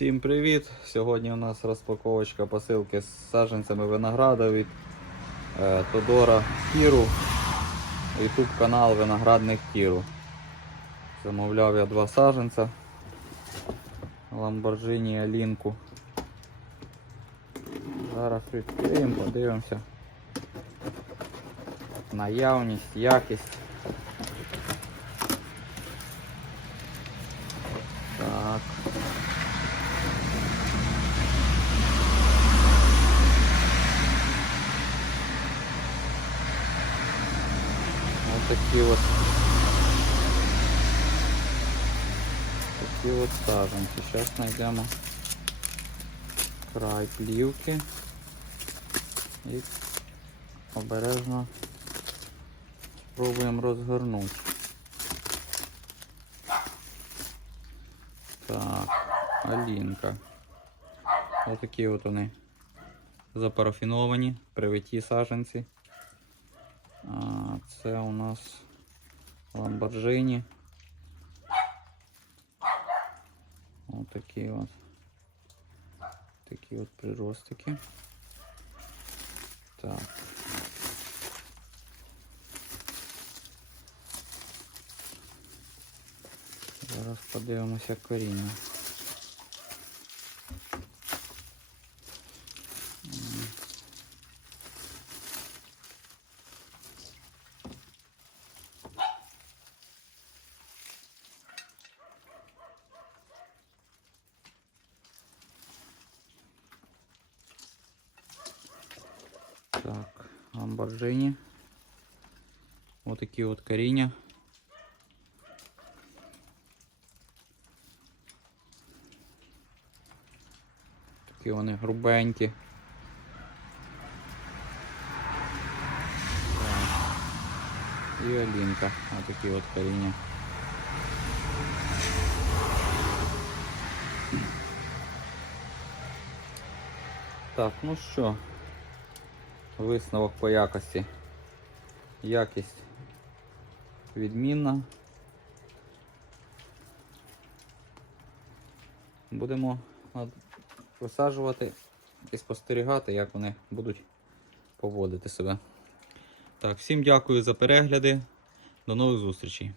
Всім привіт! Сьогодні у нас розпаковочка посилки з саджанцями винограду від е, Тодора Кіру. YouTube канал Виноградник Кіру. Замовляв я два саджанця. Lamborghini Алінку. Зараз відкриємо, подивимося. Наявність, якість. Так. Вот такие вот такие вот саженцы. Сейчас найдем край плівки і обережно спробуємо розгорнути. Так, Алінка. Ось такі от вони запарафіновані, привиті саженці. А, це у нас Lamborghini. Ось такі от. Такі от приростики. Так. Зараз подивимося коріння. Lamborghini. Вот такие вот коріння. Такі вони грубенькі. Так. І олінка. Ось такі от коріння. Так, ну що, Висновок по якості. Якість відмінна. Будемо висаджувати і спостерігати, як вони будуть поводити себе. Так, всім дякую за перегляди. До нових зустрічей.